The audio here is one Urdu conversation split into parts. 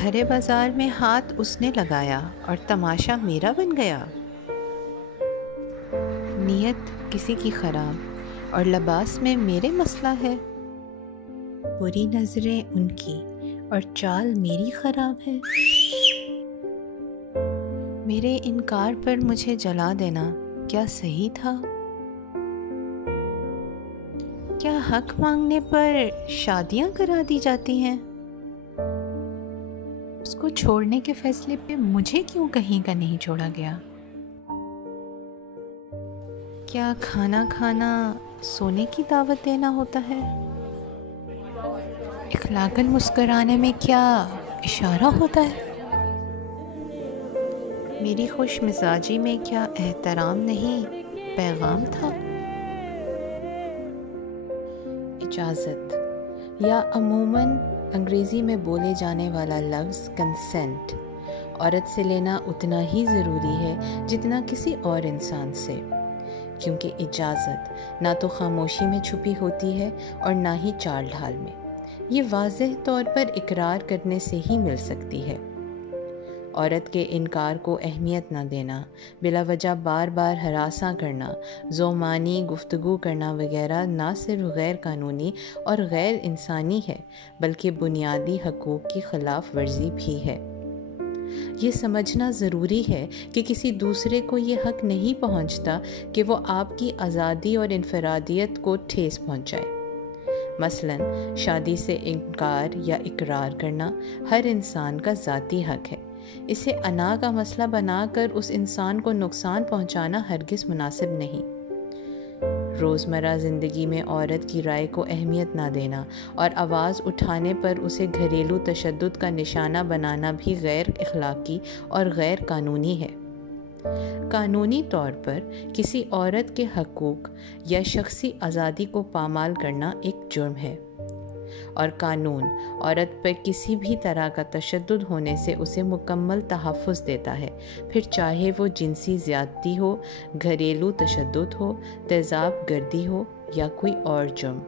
بھرے بازار میں ہاتھ اس نے لگایا اور تماشا میرا بن گیا۔ نیت کسی کی خراب اور لباس میں میرے مسئلہ ہے، بری نظریں ان کی اور چال میری خراب ہے۔ میرے انکار پر مجھے جلا دینا کیا صحیح تھا؟ کیا حق مانگنے پر شادیاں کرا دی جاتی ہیں؟ اس کو چھوڑنے کے فیصلے پہ مجھے کیوں کہیں کا نہیں چھوڑا گیا؟ کیا کھانا کھانا سونے کی دعوت دینا ہوتا ہے؟ اخلاقاً مسکرانے میں کیا اشارہ ہوتا ہے؟ میری خوش مزاجی میں کیا احترام نہیں پیغام تھا؟ اجازت یا عموماً انگریزی میں بولے جانے والا لفظ کنسنٹ عورت سے لینا اتنا ہی ضروری ہے جتنا کسی اور انسان سے، کیونکہ اجازت نہ تو خاموشی میں چھپی ہوتی ہے اور نہ ہی چال ڈھال میں، یہ واضح طور پر اقرار کرنے سے ہی مل سکتی ہے۔ عورت کے انکار کو اہمیت نہ دینا، بلا وجہ بار بار ہراساں کرنا، ذومانی گفتگو کرنا وغیرہ نہ صرف غیر قانونی اور غیر انسانی ہے بلکہ بنیادی حقوق کی خلاف ورزی بھی ہے۔ یہ سمجھنا ضروری ہے کہ کسی دوسرے کو یہ حق نہیں پہنچتا کہ وہ آپ کی آزادی اور انفرادیت کو ٹھیس پہنچائے۔ مثلاً شادی سے انکار یا اقرار کرنا ہر انسان کا ذاتی حق ہے، اسے انا کا مسئلہ بنا کر اس انسان کو نقصان پہنچانا ہرگز مناسب نہیں۔ روزمرہ زندگی میں عورت کی رائے کو اہمیت نہ دینا اور آواز اٹھانے پر اسے گھریلو تشدد کا نشانہ بنانا بھی غیر اخلاقی اور غیر قانونی ہے۔ قانونی طور پر کسی عورت کے حقوق یا شخصی آزادی کو پامال کرنا ایک جرم ہے، اور قانون عورت پر کسی بھی طرح کا تشدد ہونے سے اسے مکمل تحفظ دیتا ہے، پھر چاہے وہ جنسی زیادتی ہو، گھریلو تشدد ہو، تیزاب گردی ہو یا کوئی اور جرم۔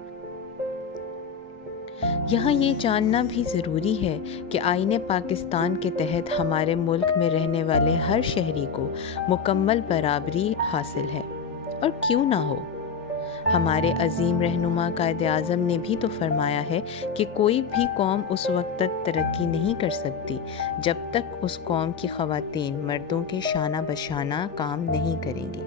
یہاں یہ جاننا بھی ضروری ہے کہ آئین پاکستان کے تحت ہمارے ملک میں رہنے والے ہر شہری کو مکمل برابری حاصل ہے، اور کیوں نہ ہو۔ ہمارے عظیم رہنما قائد اعظم نے بھی تو فرمایا ہے کہ کوئی بھی قوم اس وقت تک ترقی نہیں کر سکتی جب تک اس قوم کی خواتین مردوں کے شانہ بشانہ کام نہیں کریں گی۔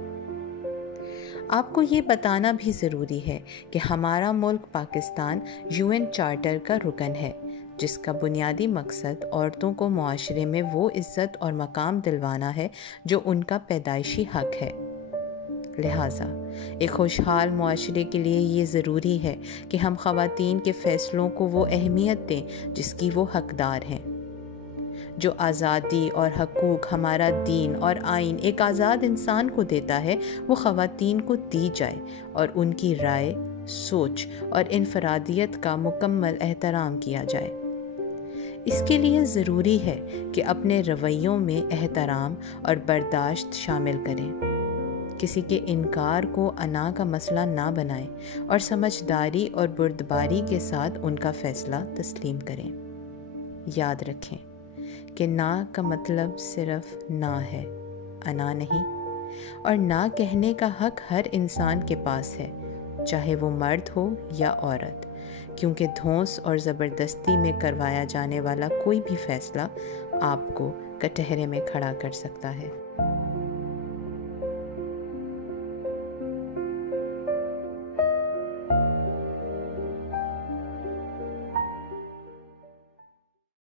آپ کو یہ بتانا بھی ضروری ہے کہ ہمارا ملک پاکستان UN چارٹر کا رکن ہے، جس کا بنیادی مقصد عورتوں کو معاشرے میں وہ عزت اور مقام دلوانا ہے جو ان کا پیدائشی حق ہے۔ لہٰذا ایک خوشحال معاشرے کے لیے یہ ضروری ہے کہ ہم خواتین کے فیصلوں کو وہ اہمیت دیں جس کی وہ حقدار ہیں۔ جو آزادی اور حقوق ہمارا دین اور آئین ایک آزاد انسان کو دیتا ہے، وہ خواتین کو دی جائے اور ان کی رائے، سوچ اور انفرادیت کا مکمل احترام کیا جائے۔ اس کے لیے ضروری ہے کہ اپنے رویوں میں احترام اور برداشت شامل کریں، کسی کے انکار کو انا کا مسئلہ نہ بنائیں اور سمجھداری اور بردباری کے ساتھ ان کا فیصلہ تسلیم کریں۔ یاد رکھیں کہ نا کا مطلب صرف نا ہے، انا نہیں، اور نا کہنے کا حق ہر انسان کے پاس ہے، چاہے وہ مرد ہو یا عورت، کیونکہ دھونس اور زبردستی میں کروایا جانے والا کوئی بھی فیصلہ آپ کو کٹہرے میں کھڑا کر سکتا ہے۔